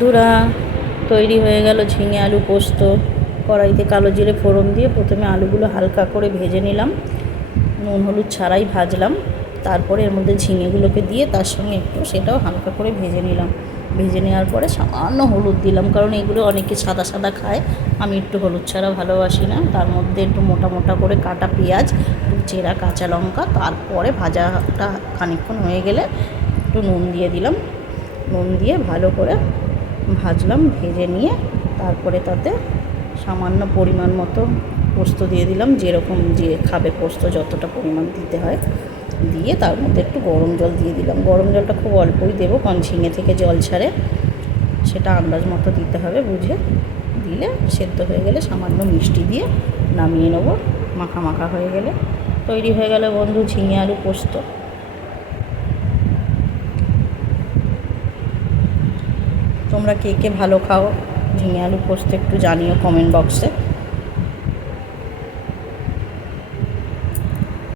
বন্ধুরা, তৈরি হয়ে গেল ঝিঙে আলু পোস্ত। কড়াইতে কালো জিরে ফোড়ন দিয়ে প্রথমে আলুগুলো হালকা করে ভেজে নিলাম, নুন হলুদ ছাড়াই ভাজলাম। তারপরে এর মধ্যে ঝিঙেগুলোকে দিয়ে তার সঙ্গে একটু সেটাও হালকা করে ভেজে নিলাম। ভেজে নেওয়ার পরে সামান্য হলুদ দিলাম, কারণ এগুলো অনেকে সাদা সাদা খায়, আমি একটু হলুদ ছাড়া ভালোবাসি না। তার মধ্যে একটু মোটা মোটা করে কাটা পেঁয়াজ, চেরা কাঁচা লঙ্কা। তারপরে ভাজাটা খানিকক্ষণ হয়ে গেলে একটু নুন দিয়ে দিলাম, নুন দিয়ে ভালো করে ভাজলাম। ভেজে নিয়ে তারপরে তাতে সামান্য পরিমাণ মতো পোস্ত দিয়ে দিলাম, যেরকম যে খাবে পোস্ত যতটা পরিমাণ দিতে হয় দিয়ে তার মধ্যে একটু গরম জল দিয়ে দিলাম। গরম জলটা খুব অল্পই দেবো, কারণ ঝিঙে থেকে জল ছাড়ে, সেটা আন্দাজ মতো দিতে হবে, বুঝে দিলে সেদ্ধ হয়ে গেলে সামান্য মিষ্টি দিয়ে নামিয়ে নেব। মাখা মাখা হয়ে গেলে তৈরি হয়ে গেল বন্ধু ঝিঙে আলু পোস্ত। তোমরা কে কে ভালো খাও ঝিঙে আলু পোস্ত একটু জানিও কমেন্ট বক্সে।